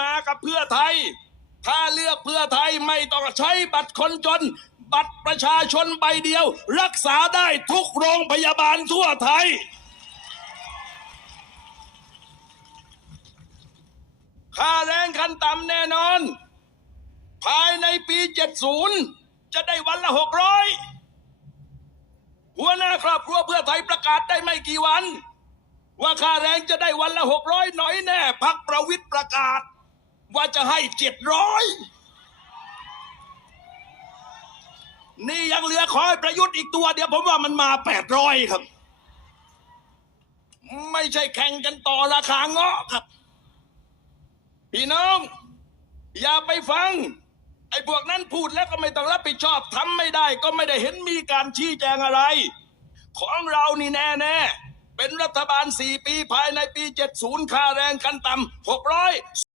มากับเพื่อไทย ถ้าเลือกเพื่อไทยไม่ต้องใช้บัตรคนจน บัตรประชาชนใบเดียว รักษาได้ทุกโรงพยาบาลทั่วไทย ค่าแรงขั้นต่ำแน่นอน ภายในปี 70 จะได้วันละ 600 หัวหน้าครอบครัวเพื่อไทยประกาศได้ไม่กี่วันว่าค่าแรงจะได้วันละ600หน่อยแน่พักประวิตยประกาศ ว่าจะให้700นี่ยังเหลือคอยประยุทธ์อีกตัวเดียวผมว่ามันมา800ครับ ไม่ใช่แข่งกันต่อราคาเงาะครับ พี่น้อง อย่าไปฟัง ไอ้พวกนั้นพูดแล้วก็ไม่ต้องรับผิดชอบทำไม่ได้ ก็ไม่ได้เห็นมีการชี้แจงอะไร ของเรานี่แน่แน่เป็นรัฐบาล4ปีภายในปี 70 ค่าแรงขั้นต่ำ600